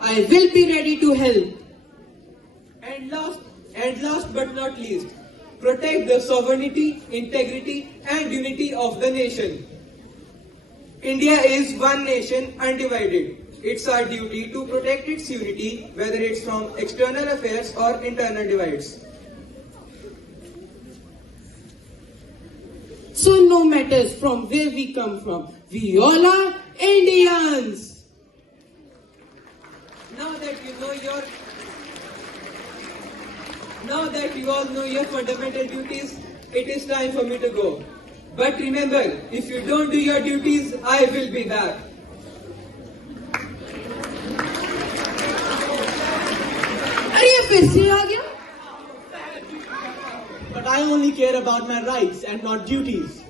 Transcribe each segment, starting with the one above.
I will be ready to help. And last but not least, protect the sovereignty, integrity and unity of the nation. India is one nation, undivided. It's our duty to protect its unity, whether it's from external affairs or internal divides. So no matters from where we come from, we all are Indians. Now that you all know your fundamental duties, it is time for me to go. But remember, if you don't do your duties, I will be back. अरे ये फिर से आ गया? But I only care about my rights and not duties.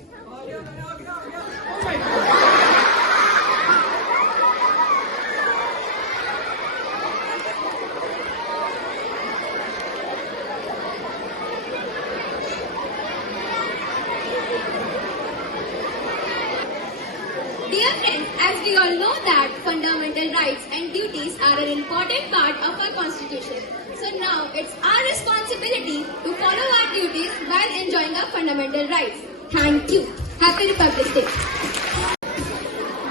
Dear friends, as we all know that fundamental rights and duties are an important part of our constitution. So now it's our responsibility to follow our duties while enjoying our fundamental rights. Thank you. Happy Republic Day.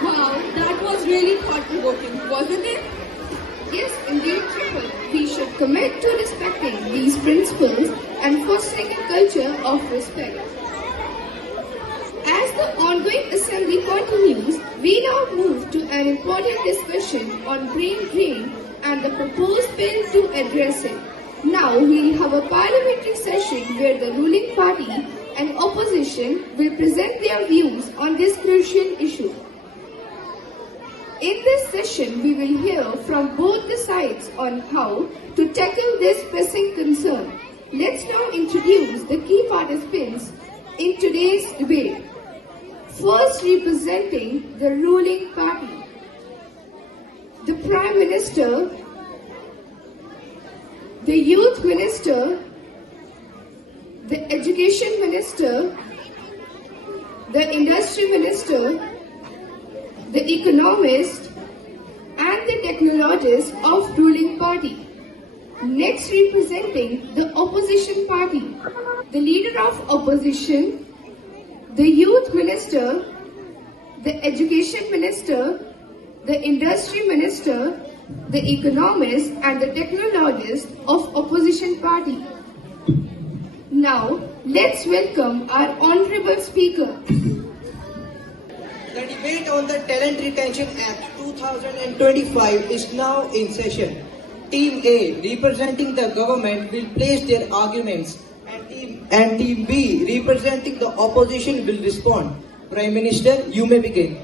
Wow, that was really thought-provoking, wasn't it? Yes, indeed, Trevor. We should commit to respecting these principles and fostering a culture of respect. As the ongoing assembly continues, we now move to an important discussion on brain drain and the proposed bill to address it. Now we'll have a parliamentary session where the ruling party and opposition will present their views on this crucial issue. In this session, we will hear from both the sides on how to tackle this pressing concern. Let's now introduce the key participants in today's debate. First, representing the ruling party, the Prime Minister, the Youth Minister, the Education Minister, the Industry Minister, the Economist, and the Technologist of ruling party. Next, representing the opposition party, the Leader of Opposition, the Youth Minister, the Education Minister, the Industry Minister, the Economist and the Technologist of Opposition Party. Now, let's welcome our Honorable Speaker. The debate on the Talent Retention Act 2025 is now in session. Team A, representing the government, will place their arguments and Team B, representing the opposition, will respond. Prime Minister, you may begin.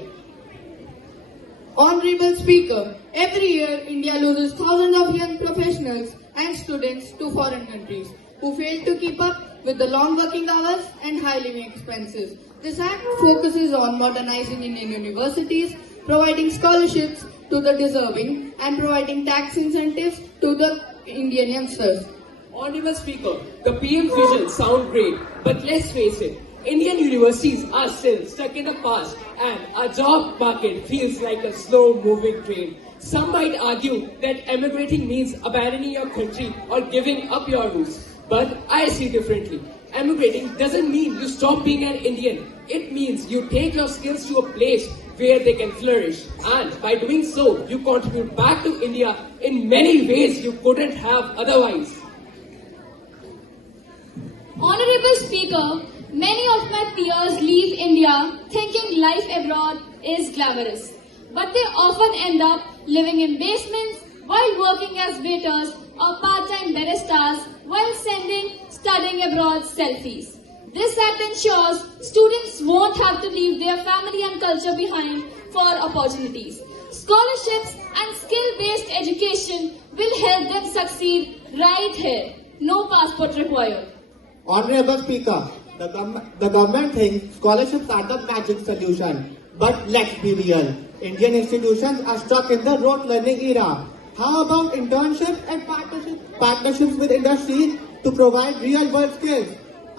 Honorable Speaker, every year India loses thousands of young professionals and students to foreign countries who fail to keep up with the long working hours and high living expenses. This Act focuses on modernizing Indian universities, providing scholarships to the deserving and providing tax incentives to the Indian youngsters. Honorable Speaker, the PM's vision sound great, but let's face it, Indian universities are still stuck in the past and our job market feels like a slow-moving train. Some might argue that emigrating means abandoning your country or giving up your roots. But I see differently. Emigrating doesn't mean you stop being an Indian. It means you take your skills to a place where they can flourish. And by doing so, you contribute back to India in many ways you couldn't have otherwise. Honorable Speaker, many of my peers leave India thinking life abroad is glamorous. But they often end up living in basements while working as waiters or part-time baristas while sending studying abroad selfies. This act ensures students won't have to leave their family and culture behind for opportunities. Scholarships and skill-based education will help them succeed right here. No passport required. Honorable Speaker, the government thinks scholarships are the magic solution. But let's be real. Indian institutions are stuck in the rote learning era. How about internships and partnerships with industry to provide real-world skills?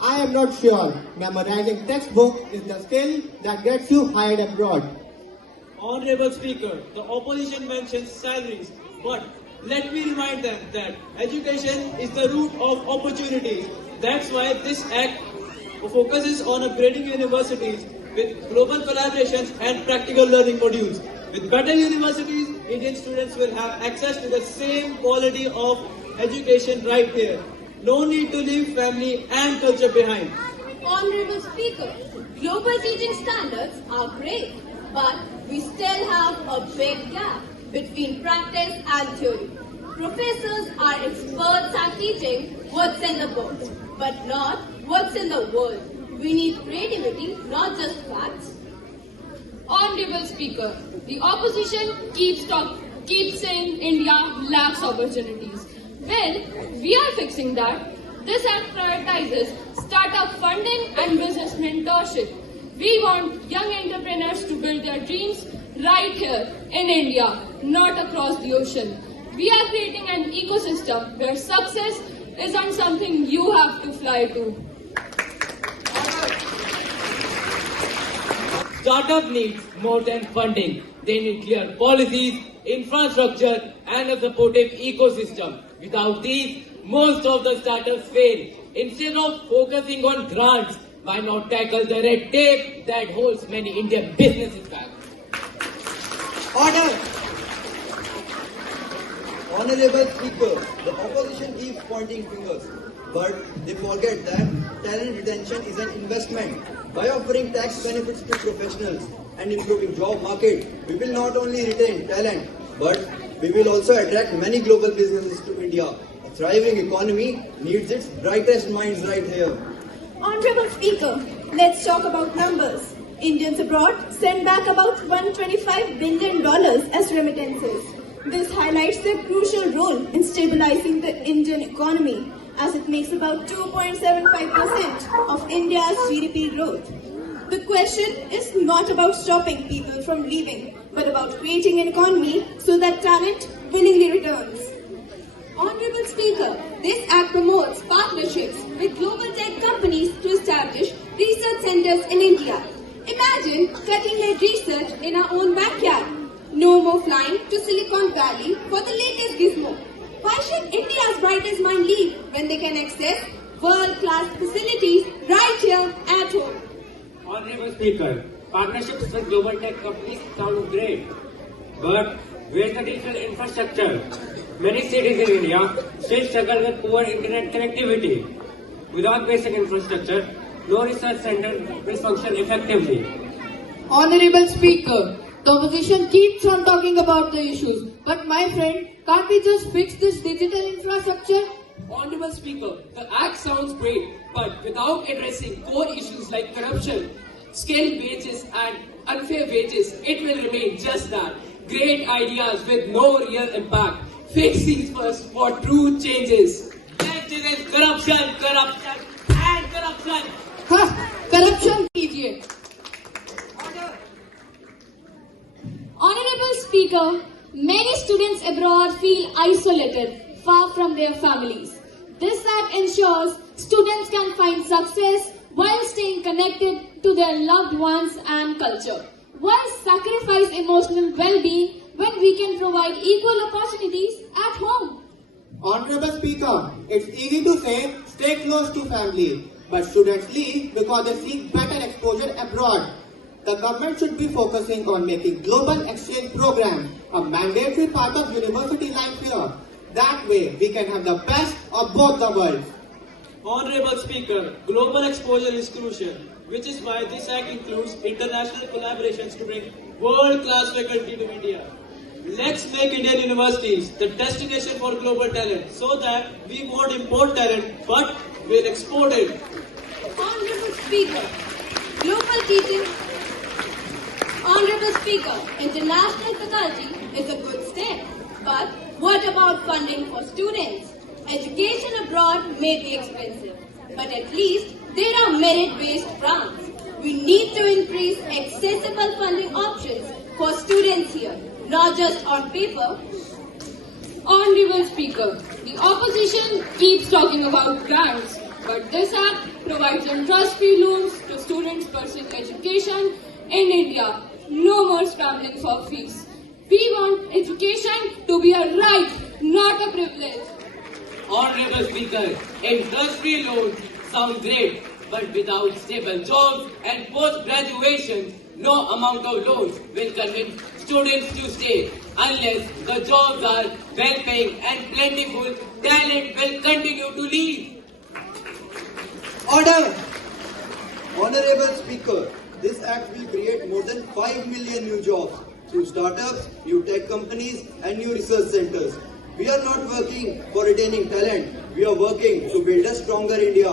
I am not sure. Memorizing textbook is the skill that gets you hired abroad. Honorable Speaker, the opposition mentions salaries, But let me remind them that education is the root of opportunities. That's why this act focuses on upgrading universities with global collaborations and practical learning modules. With better universities, Indian students will have access to the same quality of education right here. No need to leave family and culture behind. Honorable Speaker, global teaching standards are great, but we still have a big gap between practice and theory. Professors are experts at teaching what's in the book, but not what's in the world. We need creativity, not just facts. Honorable Speaker, the opposition keeps saying India lacks opportunities. Well, we are fixing that. This act prioritizes startup funding and business mentorship. We want young entrepreneurs to build their dreams right here in India, not across the ocean. We are creating an ecosystem where success isn't something you have to fly to. Startup needs more than funding. They need clear policies, infrastructure, and a supportive ecosystem. Without these, most of the startups fail. Instead of focusing on grants, why not tackle the red tape that holds many Indian businesses back? Order! Honorable Speaker, the opposition keeps pointing fingers, but they forget that talent retention is an investment. By offering tax benefits to professionals and improving job market, we will not only retain talent, but we will also attract many global businesses to India. A thriving economy needs its brightest minds right here. Honorable Speaker, let's talk about numbers. Indians abroad send back about $125 billion as remittances. This highlights their crucial role in stabilizing the Indian economy, as it makes about 2.75% of India's GDP growth. The question is not about stopping people from leaving, but about creating an economy so that talent willingly returns. Honorable Speaker, this act promotes partnerships with global tech companies to establish research centers in India. Imagine cutting-edge research in our own backyard. No more flying to Silicon Valley for the latest gizmo. Why should India's brightest mind leave when they can access world-class facilities right here at home? Honorable Speaker, partnerships with global tech companies sound great, but where's the digital infrastructure? Many cities in India still struggle with poor internet connectivity. Without basic infrastructure, no research center will function effectively. Honorable Speaker, the opposition keeps on talking about the issues, but my friend, can't we just fix this digital infrastructure? Honorable Speaker, the act sounds great, but without addressing core issues like corruption, scaled wages and unfair wages, it will remain just that. Great ideas with no real impact. Fix these first for true changes. Next is corruption, corruption, and corruption. Corruption, idiot. Honorable Speaker, many students abroad feel isolated, far from their families. This act ensures students can find success while staying connected to their loved ones and culture. Why sacrifice emotional well-being when we can provide equal opportunities at home? Honorable Speaker, it's easy to say stay close to family, but students leave because they seek better exposure abroad. The government should be focusing on making global exchange programs a mandatory part of university life here. That way, we can have the best of both the worlds. Honorable Speaker, global exposure is crucial, which is why this act includes international collaborations to bring world-class faculty to India. Let's make Indian universities the destination for global talent so that we won't import talent, but we'll export it. Honorable Speaker, global teaching. Honorable Speaker, international faculty is a good step. But what about funding for students? Education abroad may be expensive, but at least there are merit-based grants. We need to increase accessible funding options for students here, not just on paper. Honorable Speaker, the opposition keeps talking about grants, but this act provides interest-free loans to students pursuing education in India. No more scrambling for fees. We want education to be a right, not a privilege. Honorable Speaker, industry loans sound great, but without stable jobs and post-graduation, no amount of loans will convince students to stay. Unless the jobs are well-paying and plentiful, talent will continue to leave. Order! Honorable Speaker, this act will create more than 5 million new jobs through startups, new tech companies and new research centers. We are not working for retaining talent, we are working to build a stronger India.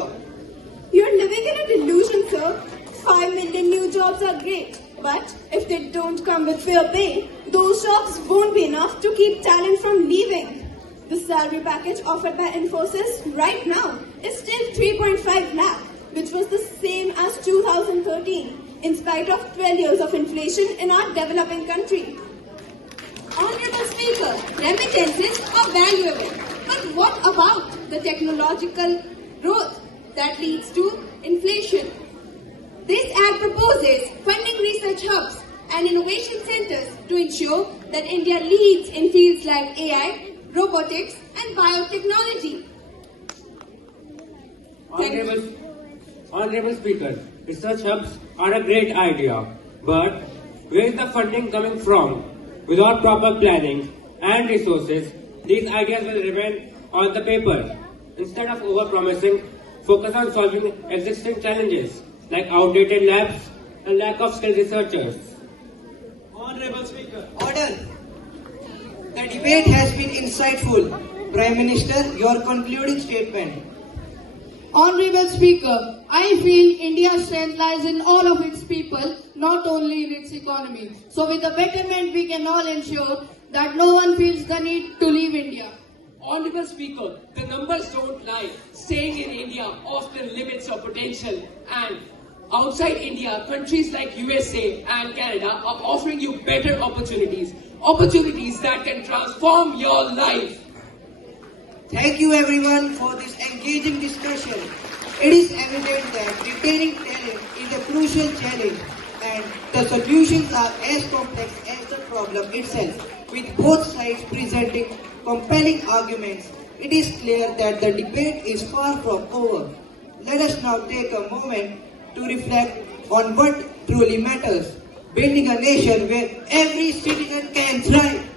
You're living in a delusion, sir. 5 million new jobs are great, but if they don't come with fair pay, those jobs won't be enough to keep talent from leaving. The salary package offered by Infosys right now is still 3.5 lakh, which was the same as 2013, in spite of 12 years of inflation in our developing country. Honorable Speaker, remittances are valuable, but what about the technological growth that leads to inflation? This Act proposes funding research hubs and innovation centers to ensure that India leads in fields like AI, robotics and biotechnology. Honorable Speaker, research hubs are a great idea, but where is the funding coming from? Without proper planning and resources, these ideas will remain on the paper. Instead of over-promising, focus on solving existing challenges like outdated labs and lack of skilled researchers. Honorable Speaker. Order! The debate has been insightful. Prime Minister, your concluding statement. Honorable Speaker, I feel India's strength lies in all of its people, not only in its economy. So with the betterment, we can all ensure that no one feels the need to leave India. Honorable Speaker, the numbers don't lie. Staying in India often limits your potential, and outside India, countries like USA and Canada are offering you better opportunities that can transform your life. Thank you everyone for this engaging discussion. It is evident that retaining talent is a crucial challenge and the solutions are as complex as the problem itself. With both sides presenting compelling arguments, it is clear that the debate is far from over. Let us now take a moment to reflect on what truly matters, building a nation where every citizen can thrive.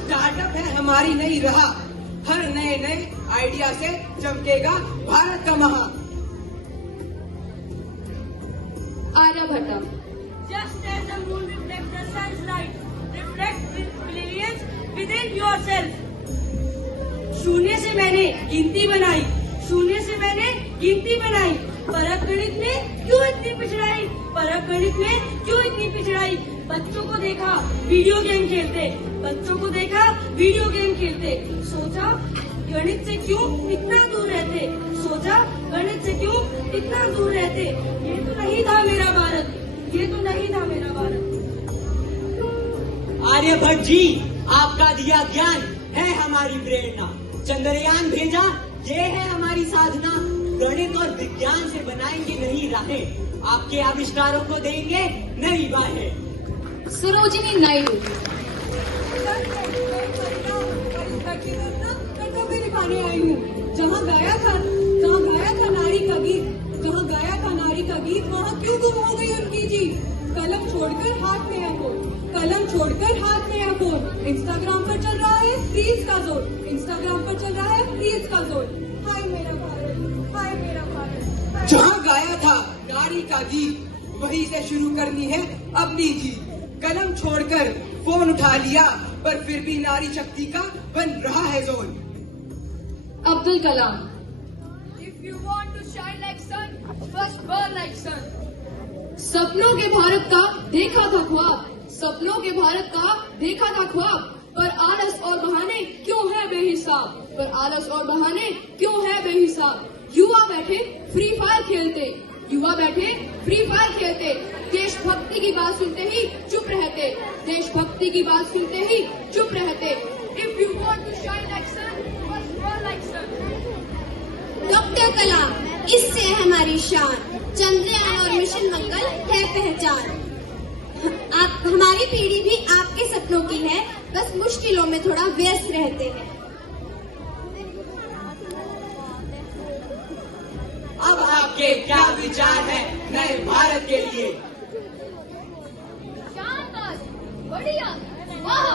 Startup है हमारी नई राह, हर नए नए idea से चमकेगा भारत का महा। Aryabhatta. Just as the moon reflects the sun's light, reflect brilliance within yourself. शून्य से मैंने गिनती बनाई, शून्य से मैंने गिनती बनाई। परक गणित में क्यों इतनी पिछड़ाई, परक गणित में क्यों इतनी पिछड़ाई। बच्चों को देखा वीडियो गेम खेलते, बच्चों को देखा वीडियो गेम खेलते। सोचा गणित से क्यों इतना दूर रहते, सोचा गणित से क्यों इतना दूर रहते। ये तो नहीं था मेरा भारत, ये तो नहीं था मेरा भारत। आर्यभट्ट जी, आपका दिया ज्ञान है हमारी प्रेरणा। चंद्रयान भेजा, ये है हमारी साधना। गणित और विज्ञान से बनाएंगे नई राहें, आपके आविष्कारों को देंगे नई बाहें। Sarojini Naidu. दिखाने आई हूँ जहाँ गाया था नारी का गीत, जहाँ गाया था नारी का गीत, वहाँ क्यों गुम हो गई उनकी जीत। कलम छोड़कर हाथ में है फोन, कलम छोड़कर हाथ में है फोन। इंस्टाग्राम पर चल रहा है रील्स का जोर, इंस्टाग्राम पर चल रहा है रील्स का जोर। हाय मेरा भारत, हाय मेरा भारत। जहाँ गाया था नारी का गीत, वहीं से शुरू करनी है अपनी जीत। कलम छोड़कर फोन उठा लिया, पर फिर भी नारी शक्ति का बन रहा है जोर। Abdul Kalam. If you want to shine like sun, first burn like sun. सपनों के भारत का देखा था ख्वाब, सपनों के भारत का देखा था ख्वाब, पर आलस और बहाने क्यों है बेहिसाब, पर आलस और बहाने क्यों है बेहिसाब। युवा बैठे फ्री फायर खेलते, युवा बैठे फ्री फायर खेलते, देशभक्ति की बात सुनते ही चुप रहते, देशभक्ति की बात सुनते ही चुप रहते। If you want to shine like sun, first burn like sun. Doctor Kalam, इससे है हमारी शान, चंद्रयान और मिशन मंगल है पहचान। आप हमारी पीढ़ी भी आपके सपनों की है, बस मुश्किलों में थोड़ा व्यस्त रहते हैं। अब आपके क्या विचार हैं नए भारत के लिए? शानदार, बढ़िया, वाह,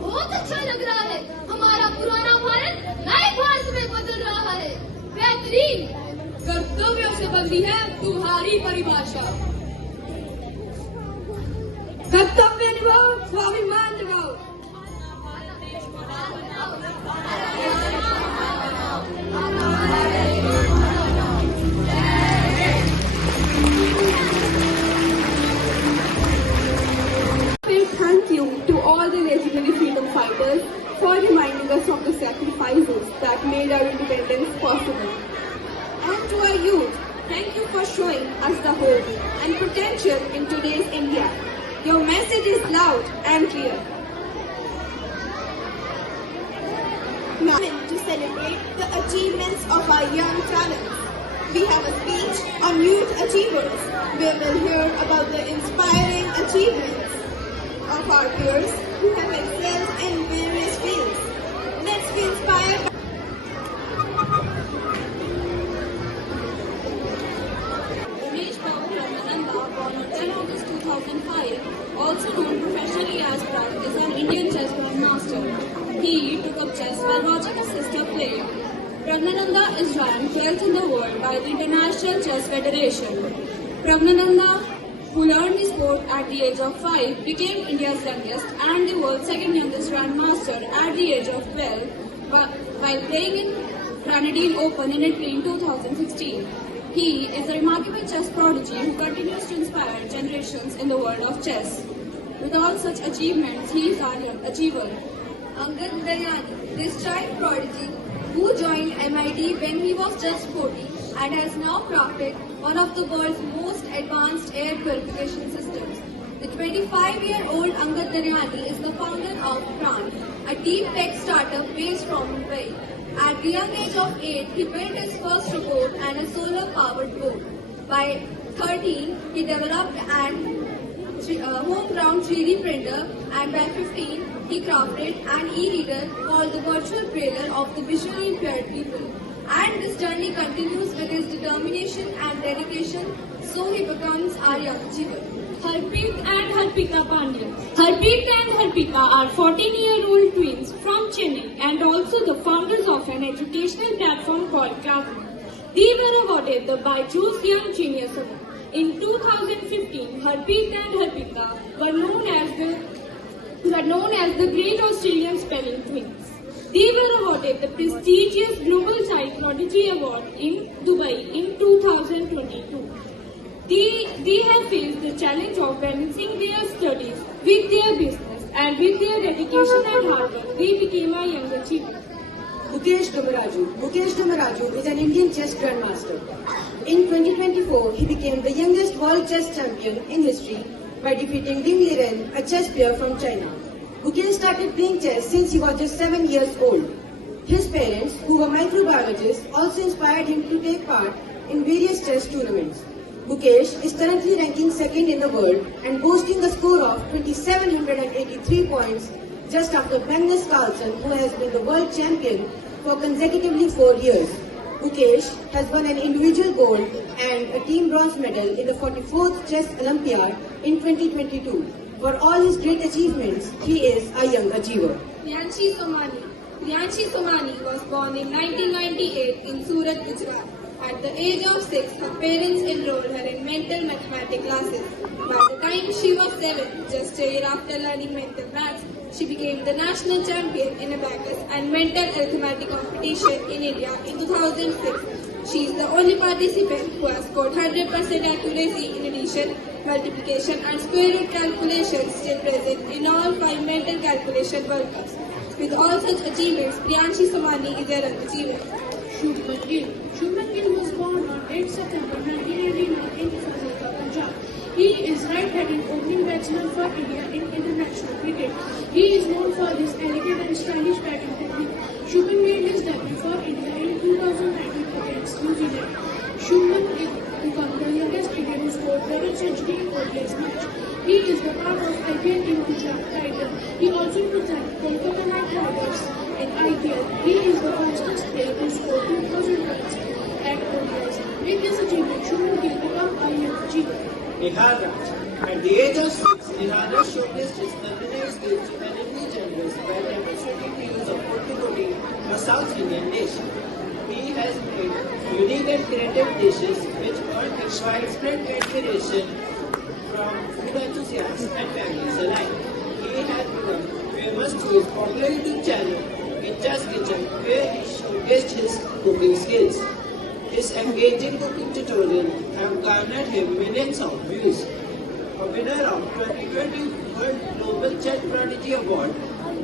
बहुत अच्छा लग रहा है। हमारा पुराना भारत नए भारत में बदल रहा है। बेहतरीन। कर्तव्यों से बदली है तुम्हारी परिभाषा। कर्तव्य निभाओ, स्वाभिमान जगाओ। Thank you to all the legendary freedom fighters for reminding us of the sacrifices that made our independence possible. And to our youth, thank you for showing us the hope and potential in today's India. Your message is loud and clear. Now, to celebrate the achievements of our young talents, we have a speech on youth achievers, where we'll hear about the inspiring achievements of our peers who have excelled in various fields. Let's be inspired. Ramesh Babu Ramananda, born on 10 August 2005, also known professionally as Prag, is an Indian chess grandmaster. He took up chess while watching his sister play. Pragnananda is ranked 12th in the world by the International Chess Federation. Pragnananda, who learned the sport at the age of 5, became India's youngest and the world's second youngest grandmaster at the age of 12 while playing in Grenadine Open in Italy in 2016. He is a remarkable chess prodigy who continues to inspire generations in the world of chess. With all such achievements, he is our young achiever. Angad Daryani, this child prodigy who joined MIT when he was just 14 and has now crafted one of the world's most advanced air purification systems. The 25-year-old Angad Daryani is the founder of Pran, a deep tech startup based from Mumbai. At the young age of 8, he built his first robot and a solar-powered boat. By 13, he developed an home-ground 3D printer, and by 15, he crafted an e-reader called the virtual brailler of the visually impaired people. And this journey continues with his determination and dedication, so he becomes our young achiever. Harpreet and Harpika Pandya. Harpreet and Harpika are 14-year-old twins from Chennai and also the founders of an educational platform called Clavin. They were awarded the Byju's Young Genius Award. In 2015, Harpreet and Harpika were known as the Great Australian Spelling Twins. They were awarded the prestigious Global Child Prodigy Award in Dubai in 2022. They have faced the challenge of balancing their studies with their business, and with their dedication and hard work, they became a young achiever. Mukesh Damaraju is an Indian chess grandmaster. In 2024, he became the youngest world chess champion in history by defeating Ding Liren, a chess player from China. Mukesh started playing chess since he was just 7 years old. His parents, who were microbiologists, also inspired him to take part in various chess tournaments. Mukesh is currently ranking second in the world and boasting a score of 2,783 points just after Magnus Carlsen, who has been the world champion for consecutively 4 years. Mukesh has won an individual gold and a team bronze medal in the 44th Chess Olympiad in 2022. For all his great achievements, he is a young achiever. Priyanshi Somani was born in 1998 in Surat, Gujarat. At the age of 6, her parents enrolled her in mental mathematics classes. By the time she was 7, just a year after learning mental maths, she became the national champion in abacus and mental arithmetic competition in India in 2006. She is the only participant who has scored 100% accuracy in addition, multiplication and square root calculations still present in all 5 mental calculation World Cups. With all such achievements, Priyanshi Somani is a young achiever. Shubman Gill was born on 8 September 1989 in Fazilka, Punjab. He is right-handed opening batsman for India in international cricket. He is known for his elegant and stylish batting technique. Shubman made his debut for India in 2019 against New Zealand. Shubman is become the youngest Indian who scored 11 centuries in ODI match. He is the part of IPL team Gujarat title. He also represents Kolkata Knight Riders in IPL. He is the fastest player to score 2,000 runs at ODIs. With this achievement, Shubman Gill become a young achiever. Nihal Raj. At the age of 6, Nihal Raj showcased his culinary skills to culinary genres by demonstrating the use of roti, a South Indian dish. He has made unique and creative dishes which earned widespread admiration from food enthusiasts and families alike. He has become famous through his popular YouTube channel, Incha's Kitchen, where he showcased his cooking skills. His engaging cooking tutorials have garnered him millions of views. A winner of 2020 World Global Chess Prodigy Award,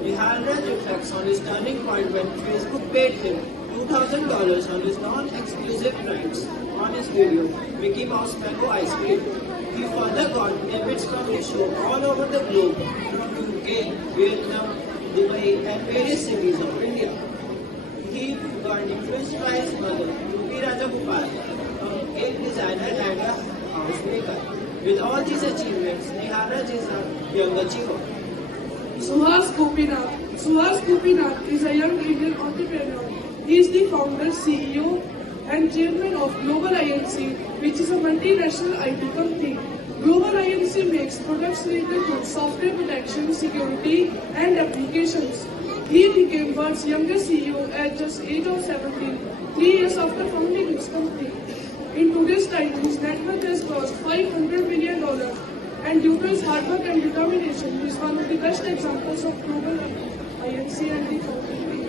Nihal Raj reflects on his turning point when Facebook paid him $2,000 on his non-exclusive rights on his video, Mickey Mouse Mango Ice Cream. He further got debits from his show all over the globe, from UK, Vietnam, Dubai and various cities of India. He got influenced by his mother, Rupi Rajagopal, a cake designer and a housemaker. With all these achievements, Nihal Raj is a young achiever. Suhas Gopinath is a young Indian entrepreneur. He is the founder, CEO and chairman of Global INC, which is a multinational IT company. Global INC makes products related to software protection, security and applications. He became world's youngest CEO at just age of 17, 3 years after founding his company. In today's time, his net worth has crossed $500 million, and due to his hard work and determination, he is one of the best examples of global INC and the company.